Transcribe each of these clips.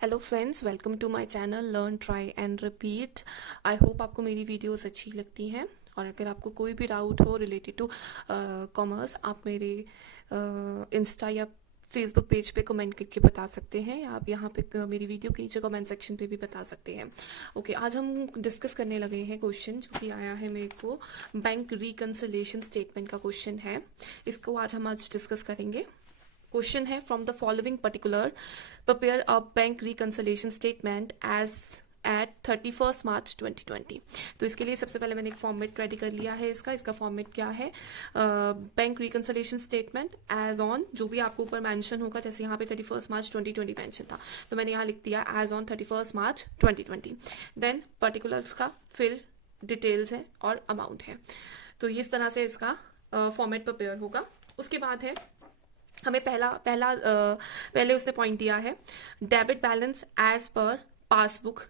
Hello friends, welcome to my channel learn try and repeat. I hope आपको मेरी videos अच्छी लगती हैं और अगर आपको कोई भी डाउट हो रिलेटेड टू कॉमर्स आप मेरे इंस्टा या फेसबुक पेज पे कमेंट करके बता सकते हैं या आप यहाँ पे मेरी वीडियो के नीचे कमेंट सेक्शन पे भी बता सकते हैं। ओके, आज हम डिस्कस करने लगे हैं क्वेश्चन जो कि आया है मेरे को। बैंक रिकंसिलिएशन स्टेटमेंट का क्वेश्चन है, इसको आज डिस्कस करेंगे। क्वेश्चन है from the following particular prepare a bank reconciliation statement as at 31 March 2020। तो इसके लिए सबसे पहले मैंने एक फॉर्मेट रेडी कर लिया है। इसका फॉर्मेट क्या है? Bank reconciliation statement as on, जो भी आपको ऊपर मेंशन होगा, जैसे यहाँ पे 31 मार्च 2020 मेंशन था तो मैंने यहाँ लिख दिया as on 31 March 2020। Then particulars का फिर डिटेल्स है और अमाउंट है। तो इस तरह से इसका फॉर्मेट प्रिपेयर होगा। उसके बाद है हमें पहले उसने पॉइंट दिया है debit balance as per passbook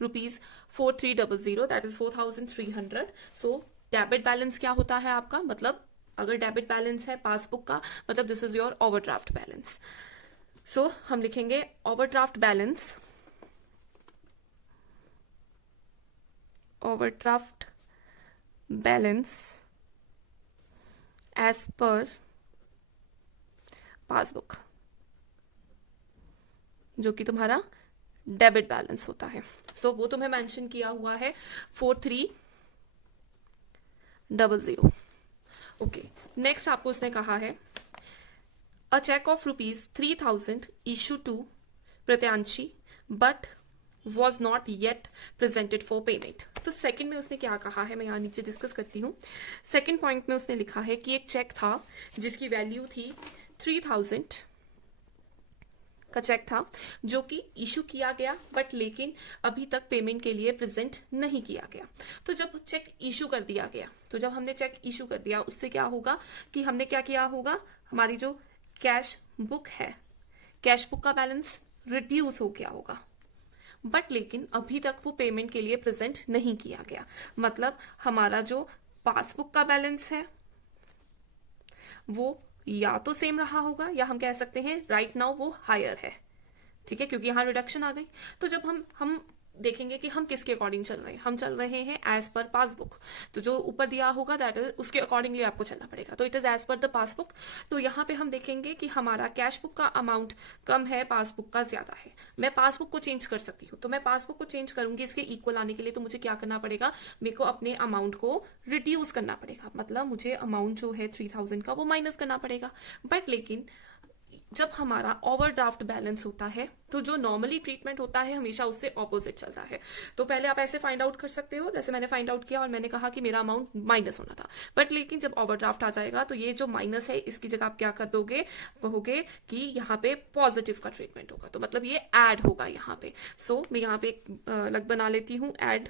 ₹4300, that is 4300। So debit balance क्या होता है आपका? मतलब अगर डेबिट बैलेंस है पासबुक का, मतलब this is your overdraft balance. So हम लिखेंगे overdraft balance as per passbook, जो कि तुम्हारा डेबिट बैलेंस होता है। सो वो तुम्हें मेंशन किया हुआ है 4300। ओके, नेक्स्ट आपको उसने कहा है a cheque of ₹3000 issue to प्रत्यांशी but was not yet presented for payment. तो सेकंड में उसने क्या कहा है, मैं यहाँ नीचे डिस्कस करती हूँ। सेकंड पॉइंट में उसने लिखा है कि एक चेक था जिसकी वैल्यू थी 3000 का चेक था, जो कि इशू किया गया बट लेकिन अभी तक पेमेंट के लिए प्रेजेंट नहीं किया गया। तो जब चेक इशू कर दिया गया, तो जब हमने चेक इशू कर दिया उससे क्या होगा कि हमने क्या किया होगा, हमारी जो कैश बुक है, कैश बुक का बैलेंस रिड्यूस हो गया होगा बट लेकिन अभी तक वो पेमेंट के लिए प्रेजेंट नहीं किया गया। मतलब हमारा जो पासबुक का बैलेंस है वो या तो सेम रहा होगा या हम कह सकते हैं राइट नाउ वो हायर है। ठीक है, क्योंकि यहाँ रिडक्शन आ गई। तो जब हम देखेंगे कि हम किसके अकॉर्डिंग चल रहे हैं, हम चल रहे हैं एज पर पासबुक। तो जो ऊपर दिया होगा दैट इज उसके अकॉर्डिंगली आपको चलना पड़ेगा। तो it is as per the passbook. तो यहाँ पे हम देखेंगे कि हमारा कैश बुक का अमाउंट कम है, पासबुक का ज्यादा है। मैं पासबुक को चेंज कर सकती हूँ, तो मैं पासबुक को चेंज करूंगी इसके इक्वल आने के लिए। तो मुझे क्या करना पड़ेगा, मेरे को अपने अमाउंट को रिड्यूस करना पड़ेगा। मतलब मुझे अमाउंट जो है 3000 का वो माइनस करना पड़ेगा। बट लेकिन जब हमारा ओवरड्राफ्ट बैलेंस होता है तो जो नॉर्मली ट्रीटमेंट होता है हमेशा उससे ऑपोजिट चलता है। तो पहले आप ऐसे फाइंड आउट कर सकते हो, जैसे मैंने फाइंड आउट किया और मैंने कहा कि मेरा अमाउंट माइनस होना था। बट लेकिन जब ओवरड्राफ्ट आ जाएगा तो ये जो माइनस है इसकी जगह आप क्या कर दोगे, कहोगे कि यहाँ पे पॉजिटिव का ट्रीटमेंट होगा। तो मतलब ये ऐड होगा यहाँ पे। सो मैं यहाँ पे एक अलग बना लेती हूँ ऐड,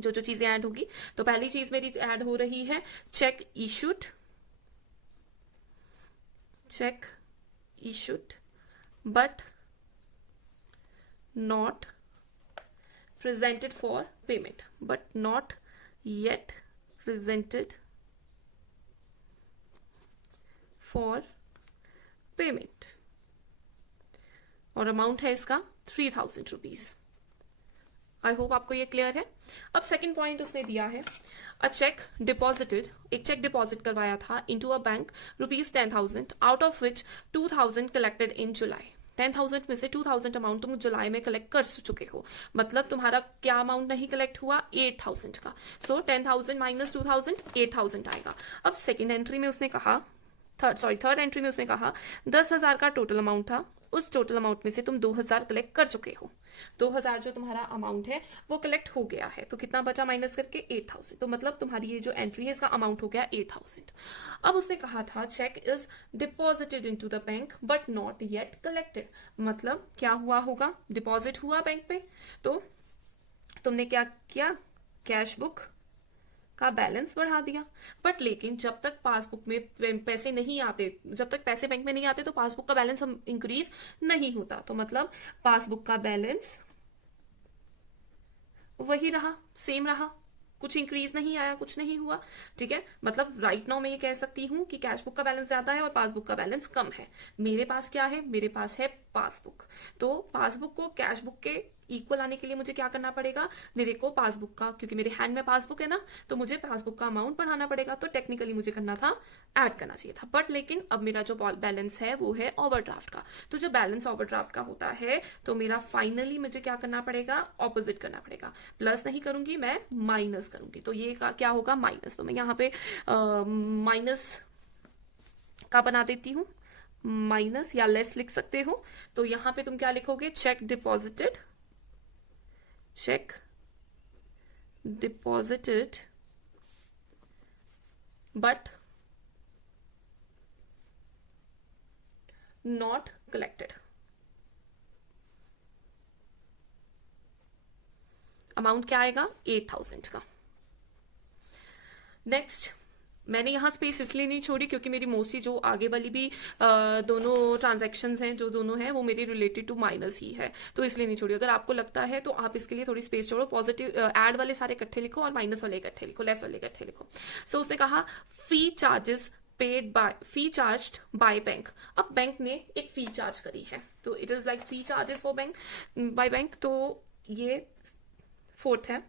जो जो चीजें ऐड होगी। तो पहली चीज मेरी ऐड हो रही है check issued but not presented for payment, but not yet presented for payment, और अमाउंट है इसका ₹3000। आई होप आपको ये क्लियर है। अब सेकंड पॉइंट उसने दिया है अ चेक डिपॉजिटेड, एक चेक डिपॉजिट करवाया था into a bank ₹10,000 out of which 2000 collected in July. 10,000 में से 2000 अमाउंट तुम जुलाई में कलेक्ट कर चुके हो। मतलब तुम्हारा क्या अमाउंट नहीं कलेक्ट हुआ, 8000 का। सो 10,000 माइनस 2000, 8000 आएगा। अब सेकेंड एंट्री में उसने कहा, थर्ड एंट्री में उसने कहा 10,000 का टोटल अमाउंट था, उस टोटल अमाउंट में से तुम 2000 कलेक्ट कर चुके हो। 2000 जो तुम्हारा अमाउंट है वो कलेक्ट हो गया है, तो कितना बचा माइनस करके 8000। तो मतलब तुम्हारी ये जो एंट्री है इसका अमाउंट हो गया 8000। अब उसने कहा था cheque is deposited into the bank but not yet collected. मतलब क्या हुआ होगा, डिपॉजिट हुआ बैंक में, तो तुमने क्या किया, कैश बुक का बैलेंस बढ़ा दिया। बट लेकिन जब तक पासबुक में पैसे नहीं आते, जब तक पैसे बैंक में नहीं आते तो पासबुक का बैलेंस हम इंक्रीज नहीं होता। तो मतलब पासबुक का बैलेंस वही रहा, सेम रहा, कुछ इंक्रीज नहीं आया, कुछ नहीं हुआ, ठीक है। मतलब राइट नाउ मैं ये कह सकती हूँ कि कैश बुक का बैलेंस ज्यादा है और पासबुक का बैलेंस कम है। मेरे पास क्या है, मेरे पास है पासबुक। तो पासबुक को कैश बुक के इक्वल आने के लिए मुझे क्या करना पड़ेगा, मेरे को पासबुक का, क्योंकि मेरे हैंड में पासबुक है ना, तो मुझे पासबुक का अमाउंट बढ़ाना पड़ेगा। तो टेक्निकली मुझे करना था, ऐड करना चाहिए था, बट लेकिन अब मेरा जो बैलेंस है वो है ओवरड्राफ्ट का। तो जो बैलेंस ओवरड्राफ्ट का होता है तो मेरा फाइनली मुझे क्या करना पड़ेगा, ऑपोजिट करना पड़ेगा। प्लस नहीं करूंगी मैं, माइनस करूंगी। तो ये क्या होगा, माइनस। तो मैं यहाँ पे माइनस का बना देती हूँ, माइनस या लेस लिख सकते हो। तो यहाँ पे तुम क्या लिखोगे, check deposited, check deposited but not collected। Amount क्या आएगा, 8,000 का। नेक्स्ट, मैंने यहाँ स्पेस इसलिए नहीं छोड़ी क्योंकि मेरी मोस्टली जो आगे वाली भी दोनों ट्रांजैक्शंस हैं, जो दोनों हैं वो मेरी रिलेटेड टू माइनस ही है, तो इसलिए नहीं छोड़ी। अगर आपको लगता है तो आप इसके लिए थोड़ी स्पेस छोड़ो, पॉजिटिव ऐड वाले सारे इकट्ठे लिखो और माइनस वाले इकट्ठे लिखो, लेस वाले इकट्ठे लिखो। सो उसने कहा fee charges paid by, fee charged by bank. अब बैंक ने एक फी चार्ज करी है, तो it is like fee charges for bank by bank. तो ये फोर्थ है,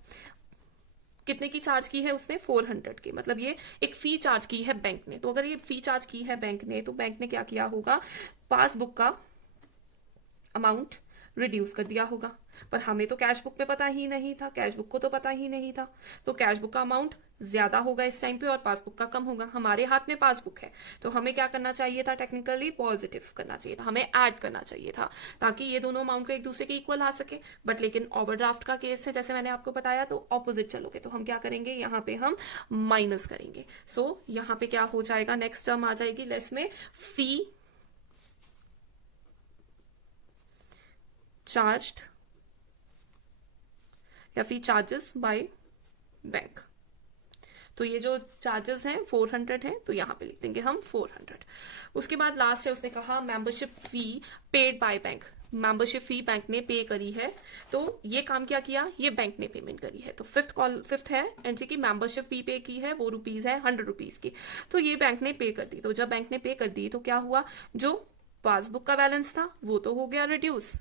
कितने की चार्ज की है उसने, 400 की। मतलब ये एक फी चार्ज की है बैंक ने। तो अगर ये फी चार्ज की है बैंक ने, तो बैंक ने क्या किया होगा, पासबुक का अमाउंट रिड्यूस कर दिया होगा। पर हमें तो कैश बुक में पता ही नहीं था, कैश बुक को तो पता ही नहीं था। तो कैश बुक का अमाउंट ज्यादा होगा इस टाइम पे और पासबुक का कम होगा। हमारे हाथ में पासबुक है तो हमें क्या करना चाहिए था, टेक्निकली पॉजिटिव करना चाहिए था, हमें ऐड करना चाहिए था ताकि ये दोनों अमाउंट को एक दूसरे के इक्वल आ सके। बट लेकिन ओवरड्राफ्ट का केस है, जैसे मैंने आपको बताया, तो ऑपोजिट चलोगे। तो हम क्या करेंगे, यहाँ पे हम माइनस करेंगे। सो यहाँ पे क्या हो जाएगा, नेक्स्ट टर्म आ जाएगी लेस में, फी चार्ज्ड या फी चार्जेस बाय बैंक। तो ये जो चार्जेस हैं 400 हैं, तो यहाँ पे लिख देंगे हम 400। उसके बाद लास्ट है, उसने कहा membership fee paid by bank. Membership fee bank ने पे करी है, तो ये काम क्या किया, ये बैंक ने पेमेंट करी है। तो फिफ्थ है एंट्री की, मेंबरशिप फी पे की है, वो रुपीज है 100 रुपीज की, तो ये बैंक ने पे कर दी। तो जब बैंक ने पे कर दी तो क्या हुआ, जो पासबुक का बैलेंस था वो तो हो गया रिड्यूस,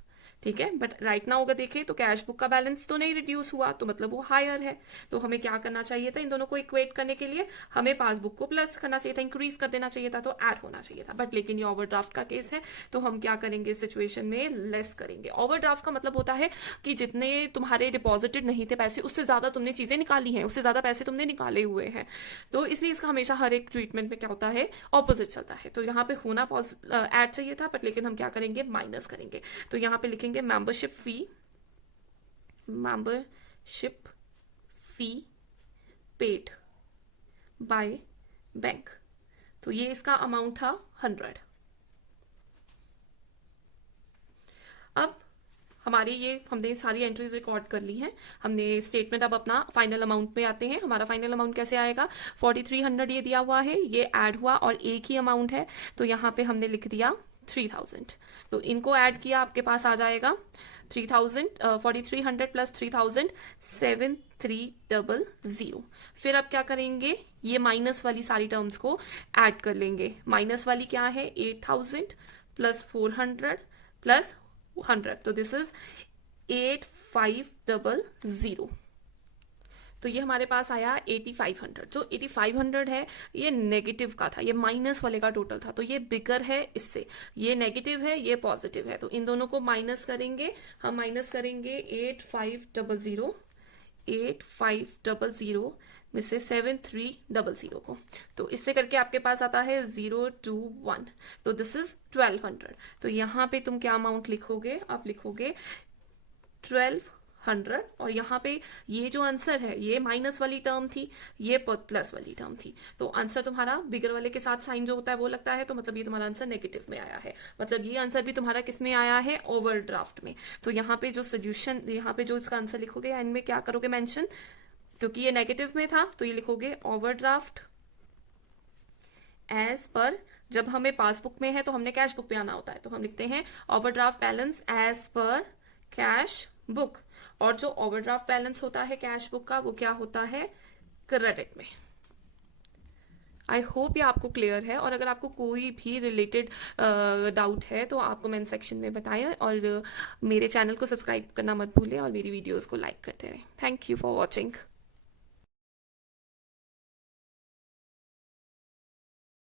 ठीक है। बट राइट नाउ अगर देखें तो कैश बुक का बैलेंस तो नहीं रिड्यूस हुआ, तो मतलब वो हायर है। तो हमें क्या करना चाहिए था, इन दोनों को इक्वेट करने के लिए हमें पासबुक को प्लस करना चाहिए था, इंक्रीज कर देना चाहिए था, तो ऐड होना चाहिए था। बट लेकिन ये ओवरड्राफ्ट का केस है, तो हम क्या करेंगे इस सिचुएशन में, लेस करेंगे। ओवरड्राफ्ट का मतलब होता है कि जितने तुम्हारे डिपॉजिटेड नहीं थे पैसे, उससे ज्यादा तुमने चीजें निकाली हैं, उससे ज्यादा पैसे तुमने निकाले हुए हैं। तो इसलिए इसका हमेशा हर एक ट्रीटमेंट में क्या होता है, ऑपोजिट चलता है। तो यहाँ पे होना ऐड चाहिए था, बट लेकिन हम क्या करेंगे, माइनस करेंगे। तो यहाँ पे लिखेंगे membership fee paid by bank. तो ये इसका अमाउंट था 100। अब हमारी ये हमने सारी एंट्रीज रिकॉर्ड कर ली हैं, हमने स्टेटमेंट। अब अपना फाइनल अमाउंट में आते हैं। हमारा फाइनल अमाउंट कैसे आएगा, 4300 ये दिया हुआ है, ये ऐड हुआ और एक ही अमाउंट है, तो यहाँ पे हमने लिख दिया 3000। तो इनको ऐड किया, आपके पास आ जाएगा 3000, 4300 प्लस 3000, 7300। फिर अब क्या करेंगे, ये माइनस वाली सारी टर्म्स को ऐड कर लेंगे। माइनस वाली क्या है, 8000 प्लस 400 प्लस 100, तो दिस इज 8500। तो ये हमारे पास आया 8500। जो 8500 है ये नेगेटिव का था, ये माइनस वाले का टोटल था, तो ये बिगर है इससे, ये नेगेटिव है ये पॉजिटिव है। तो इन दोनों को माइनस करेंगे, हम माइनस करेंगे 8500 में से 7300 को, तो इससे करके आपके पास आता है 021, तो दिस इज 1200। तो यहाँ पे तुम क्या अमाउंट लिखोगे, आप लिखोगे 1200, और यहाँ पे ये जो आंसर है ये माइनस वाली टर्म थी, ये प्लस वाली टर्म थी। तो आंसर तुम्हारा बिगर वाले के साथ साइन जो होता है वो लगता है, तो मतलब ये तुम्हारा आंसर नेगेटिव में आया है। मतलब ये आंसर भी तुम्हारा किस में आया है, ओवरड्राफ्ट में। तो यहाँ पे जो सोल्यूशन, यहाँ पे जो इसका आंसर लिखोगे एंड में क्या करोगे मेंशन, क्योंकि ये नेगेटिव में था तो ये लिखोगे ओवरड्राफ्ट एज पर, जब हमें पासबुक में है तो हमने कैश बुक पे आना होता है, तो हम लिखते हैं overdraft balance as per cash book. और जो ओवरड्राफ्ट बैलेंस होता है कैश बुक का, वो क्या होता है, क्रेडिट में। आई होप ये आपको क्लियर है, और अगर आपको कोई भी रिलेटेड डाउट है तो आप कमेंट सेक्शन में बताएं, और मेरे चैनल को सब्सक्राइब करना मत भूलें और मेरी वीडियोस को लाइक करते रहें। Thank you for watching.